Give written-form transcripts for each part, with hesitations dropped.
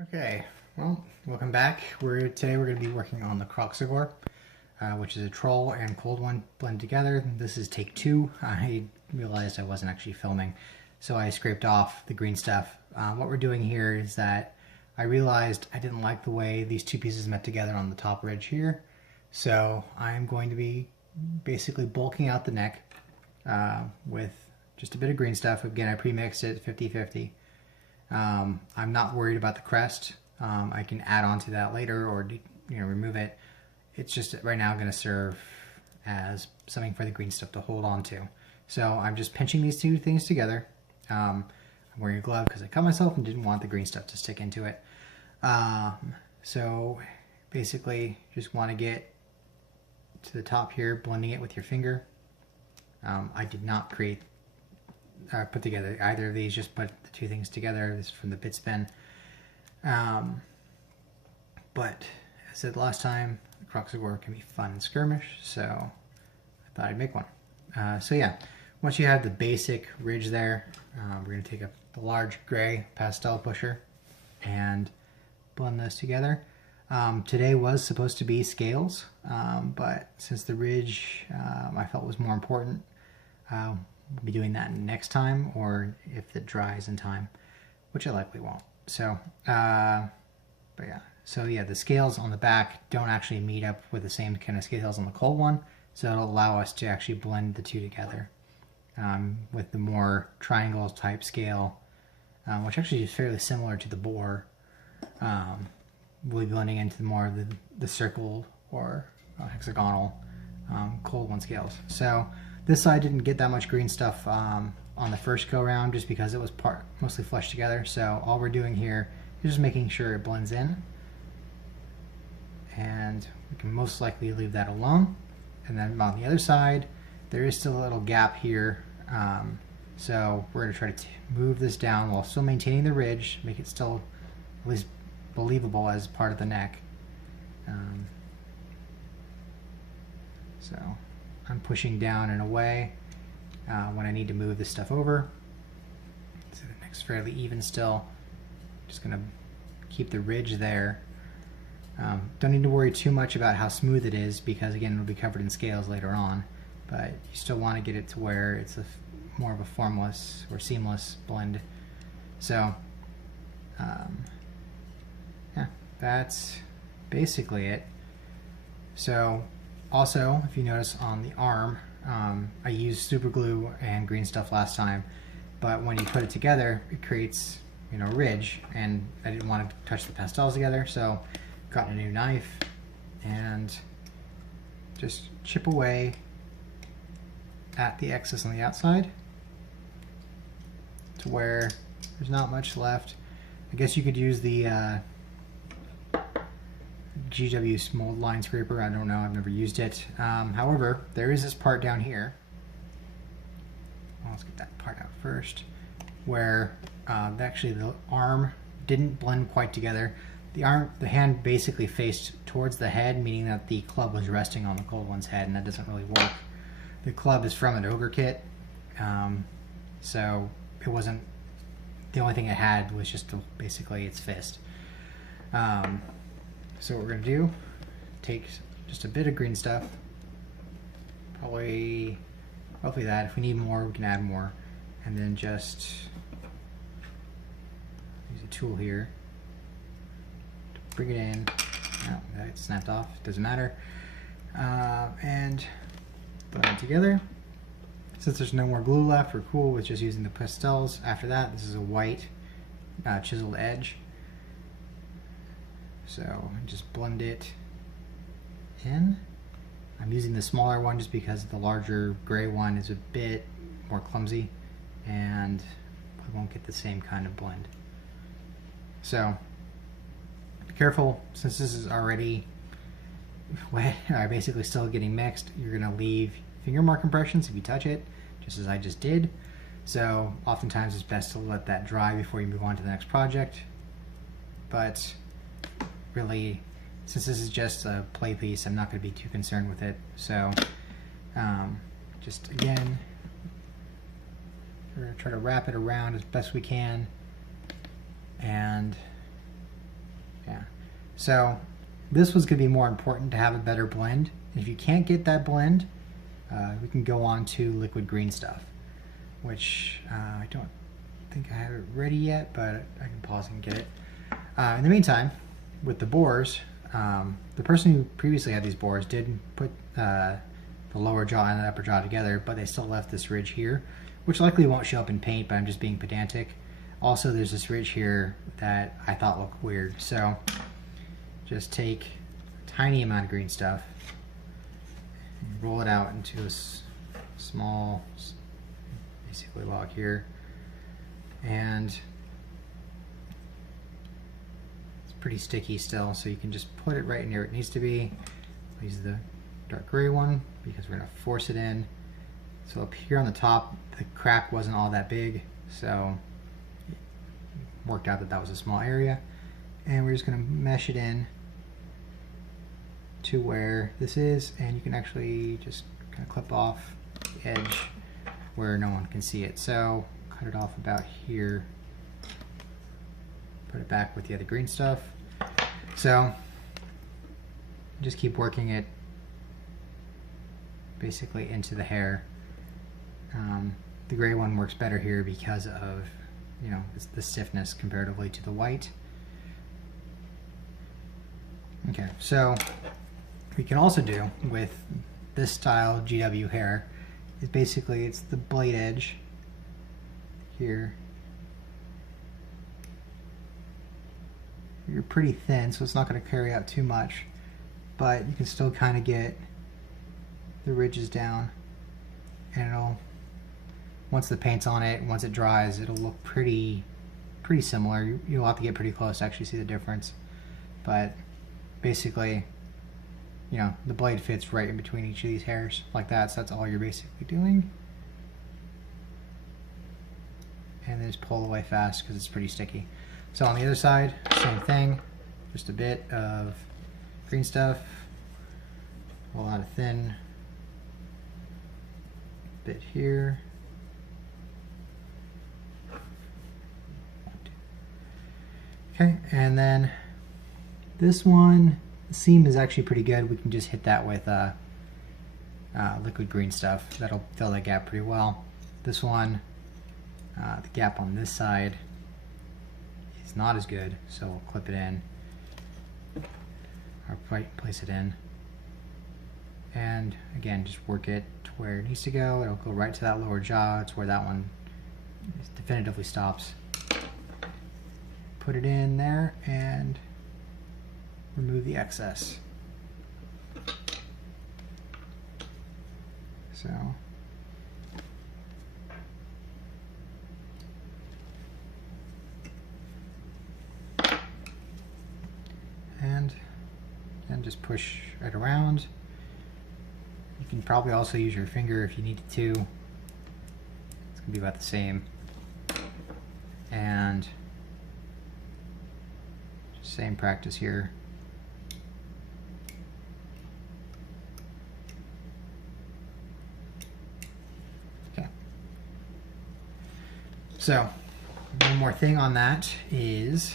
Okay, well, welcome back. Today we're going to be working on the Croxagore, which is a troll and cold one blended together. This is take two. I realized I wasn't actually filming, so I scraped off the green stuff. What we're doing here is that I realized I didn't like the way these two pieces met together on the top ridge here, so I'm going to be basically bulking out the neck with just a bit of green stuff. Again, I pre-mixed it 50-50. I'm not worried about the crest. I can add on to that later or remove it. It's just right now going to serve as something for the green stuff to hold on to. So I'm just pinching these two things together. I'm wearing a glove because I cut myself and didn't want the green stuff to stick into it. So basically just want to get to the top here, blending it with your finger. I did not put together either of these, just put the two things together. This is from the bit spin. But as I said last time, the Croxagore can be fun and skirmish, so I thought I'd make one. So yeah, once you have the basic ridge there, we're going to take the large gray pastel pusher and blend those together. Today was supposed to be scales, but since the ridge I felt was more important, we'll be doing that next time, or if it dries in time, which I likely won't. So, so yeah, the scales on the back don't actually meet up with the same kind of scales on the cold one, so it'll allow us to actually blend the two together with the more triangle type scale, which actually is fairly similar to the boar. We'll be blending into more of the circle or hexagonal cold one scales. So this side didn't get that much green stuff on the first go round just because it was mostly flushed together. So all we're doing here is just making sure it blends in, and we can most likely leave that alone. And then on the other side there is still a little gap here, so we're going to try to move this down while still maintaining the ridge, make it still at least believable as part of the neck. So I'm pushing down and away when I need to move this stuff over. So the neck's fairly even still. Just going to keep the ridge there. Don't need to worry too much about how smooth it is because, again, it'll be covered in scales later on. But you still want to get it to where it's more of a formless or seamless blend. So yeah, that's basically it. So also, if you notice on the arm, I used super glue and green stuff last time, but when you put it together, it creates a ridge, and I didn't want to touch the pastels together, so got a new knife and just chip away at the excess on the outside to where there's not much left. I guess you could use the GW mold line scraper. I don't know, I've never used it. However, there is this part down here. Well, let's get that part out first, where actually the arm didn't blend quite together. The hand basically faced towards the head, meaning that the club was resting on the cold one's head, and that doesn't really work. The club is from an ogre kit, so it wasn't, the only thing it had was just basically its fist. So what we're going to do, take just a bit of green stuff, roughly that. If we need more, we can add more, and then just use a tool here to bring it in. Oh, that snapped off, doesn't matter. And put it together. Since there's no more glue left, we're cool with just using the pastels. After that, this is a white chiseled edge. So just blend it in. I'm using the smaller one just because the larger gray one is a bit more clumsy and we won't get the same kind of blend. So be careful, since this is already wet, basically still getting mixed, you're going to leave finger mark impressions if you touch it, just as I just did. So oftentimes it's best to let that dry before you move on to the next project. But really, since this is just a play piece, I'm not going to be too concerned with it. So just again, we're going to try to wrap it around as best we can, and So this was going to be more important to have a better blend. If you can't get that blend, we can go on to liquid green stuff, which I don't think I have it ready yet, but I can pause and get it. In the meantime, with the bores, the person who previously had these bores did put the lower jaw and the upper jaw together, but they still left this ridge here, which likely won't show up in paint, but I'm just being pedantic. Also, there's this ridge here that I thought looked weird, so just take a tiny amount of green stuff, and roll it out into a small, basically log here, and it's pretty sticky still, so you can just put it right near where it needs to be. I'll use the dark gray one because we're going to force it in. So up here on the top, the crack wasn't all that big, so it worked out that that was a small area. And we're just going to mesh it in to where this is, and you can actually just kind of clip off the edge where no one can see it. So cut it off about here, put it back with the other green stuff. So just keep working it basically into the hair. The gray one works better here because of, you know, it's the stiffness comparatively to the white. Okay, so we can also do with this style GW hair is basically it's the blade edge here. You're pretty thin, so it's not going to carry out too much, but you can still kind of get the ridges down, and it'll, once the paint's on it, once it dries, it'll look pretty similar. You'll have to get pretty close to actually see the difference, but basically, you know, the blade fits right in between each of these hairs like that, so that's all you're basically doing. And then just pull away fast because it's pretty sticky. So on the other side, same thing, just a bit of green stuff, a lot of thin bit here. Okay, and then this one, the seam is actually pretty good. We can just hit that with liquid green stuff. That'll fill that gap pretty well. This one, the gap on this side is not as good, so we'll clip it in, or place it in. And again, just work it to where it needs to go. It'll go right to that lower jaw. It's where that one definitively stops. Put it in there and remove the excess. So and just push right around. You can probably also use your finger if you needed to. It's gonna be about the same. And same practice here. Okay. So one more thing on that is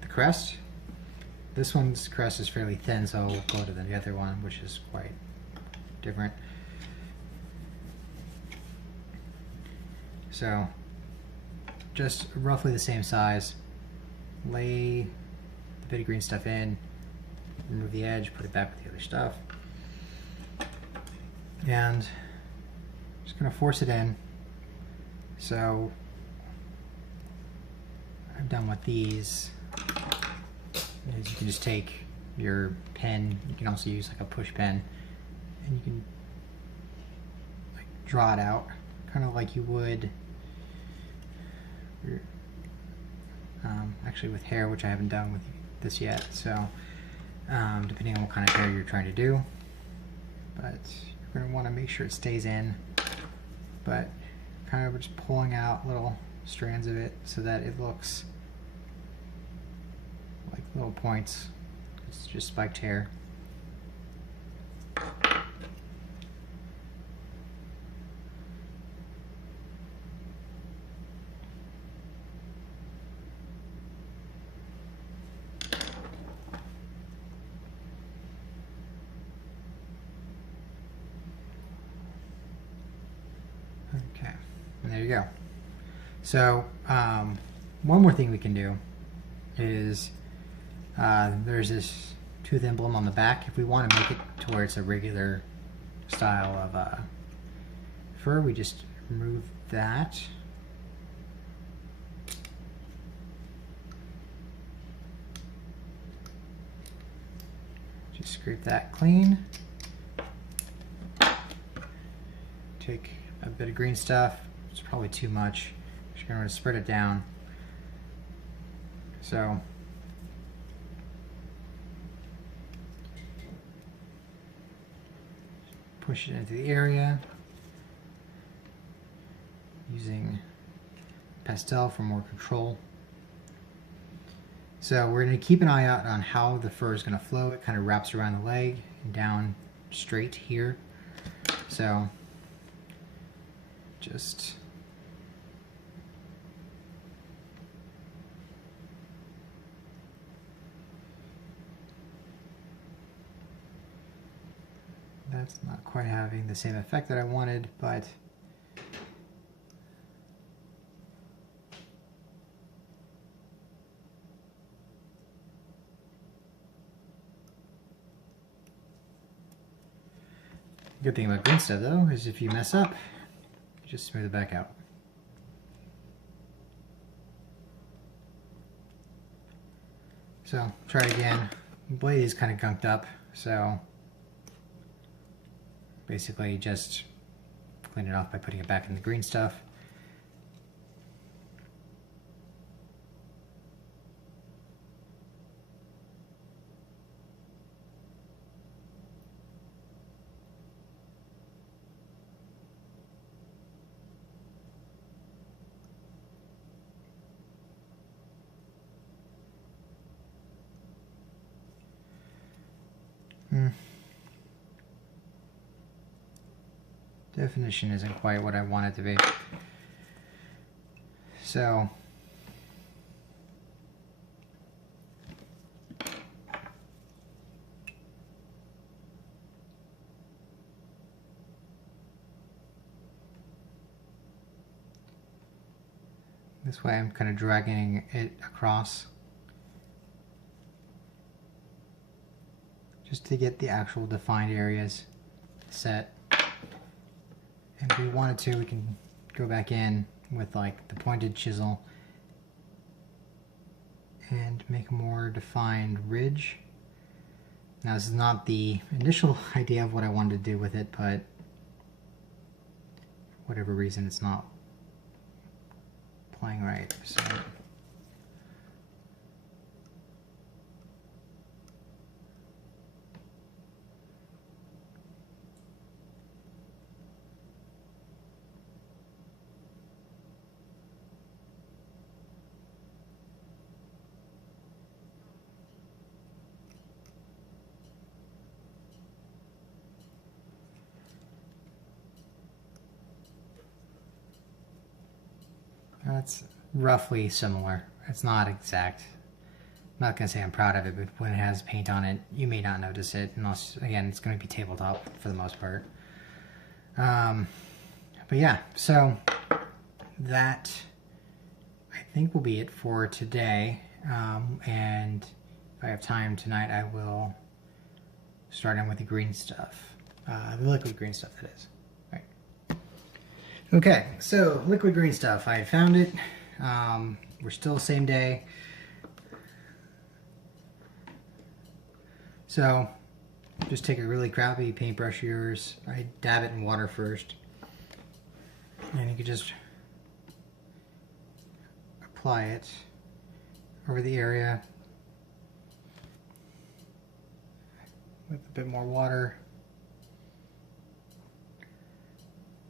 the crest. This one's crest is fairly thin, so we'll go to the other one, which is quite different. So just roughly the same size. Lay the bit of green stuff in, remove the edge, put it back with the other stuff, and just gonna force it in. So I've done with these is you can just take your pen, you can also use like a push pen, and you can like draw it out kind of like you would actually with hair, which I haven't done with this yet, so depending on what kind of hair you're trying to do, but you're going to want to make sure it stays in, but kind of just pulling out little strands of it so that it looks like little points. It's just spiked hair. you go. So one more thing we can do is there's this tooth emblem on the back. If we want to make it to where it's a regular style of fur, we just remove that. Just scrape that clean. Take a bit of green stuff. It's probably too much. Just going to spread it down. So push it into the area using pastel for more control. So we're going to keep an eye out on how the fur is going to flow. It kind of wraps around the leg and down straight here. So just that's not quite having the same effect that I wanted, but good thing about Greenstuff though is if you mess up, you just smooth it back out. So try again. The blade is kind of gunked up, so basically just clean it off by putting it back in the green stuff. Definition isn't quite what I want it to be. So this way I'm kind of dragging it across just to get the actual defined areas set. And if we wanted to, we can go back in with like the pointed chisel and make a more defined ridge. Now this is not the initial idea of what I wanted to do with it, but for whatever reason it's not playing right. So that's roughly similar. It's not exact. I'm not going to say I'm proud of it, but when it has paint on it, you may not notice it. Unless, again, it's going to be tabletop for the most part. But yeah, so that I think will be it for today. And if I have time tonight, I will start in with the green stuff. The liquid green stuff, that is. Okay, so liquid green stuff. I found it. We're still same day. So just take a really crappy paintbrush of yours. I dab it in water first. And you can just apply it over the area with a bit more water.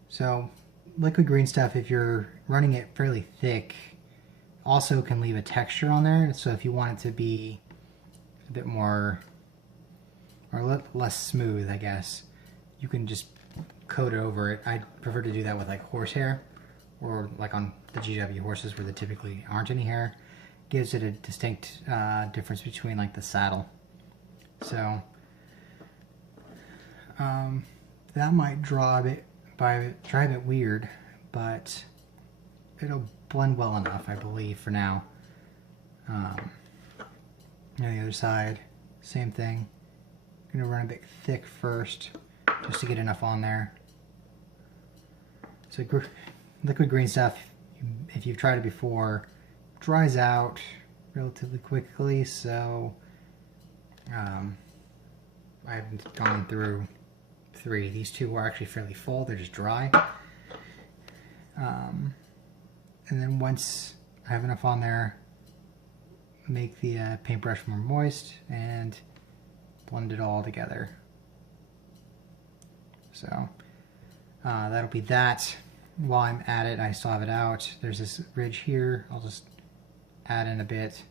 So liquid green stuff, if you're running it fairly thick, also can leave a texture on there. So if you want it to be a bit more or less smooth, I guess, you can just coat it over it. I prefer to do that with like horsehair, or like on the GW horses where there typically aren't any hair. Gives it a distinct difference between like the saddle. So that might try a bit weird, but it'll blend well enough, I believe, for now. And the other side, same thing. I'm gonna run a bit thick first, just to get enough on there. So liquid green stuff, if you've tried it before, dries out relatively quickly, so I've gone through 3. These 2 are actually fairly full, they're just dry. And then once I have enough on there, make the paintbrush more moist and blend it all together. So that'll be that. While I'm at it, I still have it out. There's this ridge here. I'll just add in a bit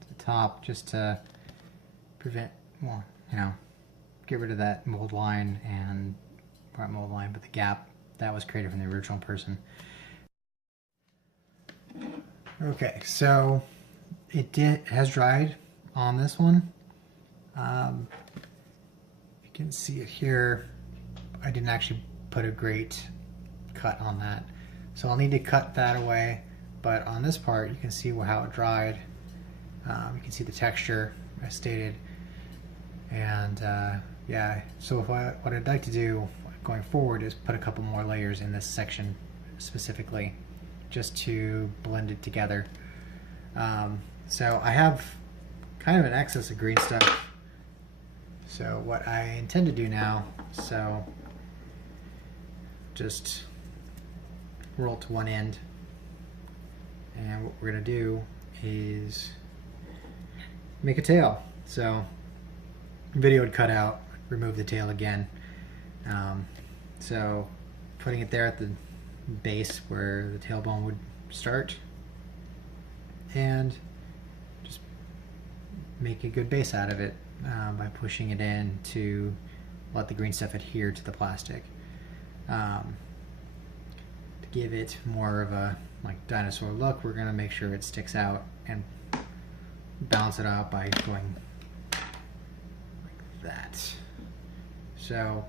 to the top just to prevent, well, you know, get rid of that mold line and, not mold line, but the gap that was created from the original person. Okay, so it has dried on this one. You can see it here. I didn't actually put a great cut on that, so I'll need to cut that away. But on this part, you can see how it dried. You can see the texture, as stated. And yeah, so what I'd like to do going forward is put a couple more layers in this section specifically, just to blend it together. So I have kind of an excess of green stuff. So what I intend to do now, so just roll to one end, and what we're gonna do is make a tail. So video would cut out, remove the tail again. So putting it there at the base where the tailbone would start, and just make a good base out of it by pushing it in to let the green stuff adhere to the plastic. To give it more of a like dinosaur look, we're gonna make sure it sticks out and balance it out by going like that. So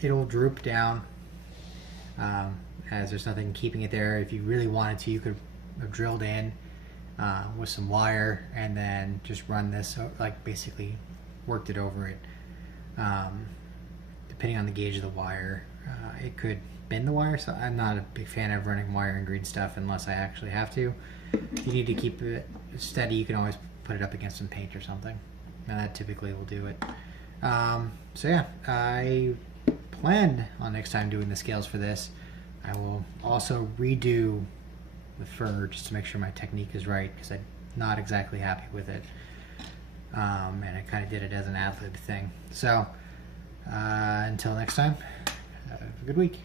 it'll droop down as there's nothing keeping it there. If you really wanted to, you could have drilled in with some wire and then just run this, like basically worked it over it. Depending on the gauge of the wire, it could bend the wire, so I'm not a big fan of running wire in green stuff unless I actually have to. If you need to keep it steady, you can always put it up against some paint or something, and that typically will do it. So yeah, I plan on next time doing the scales for this. I will also redo the fur just to make sure my technique is right, because I'm not exactly happy with it. And I kind of did it as an ad-lib thing. So until next time, have a good week.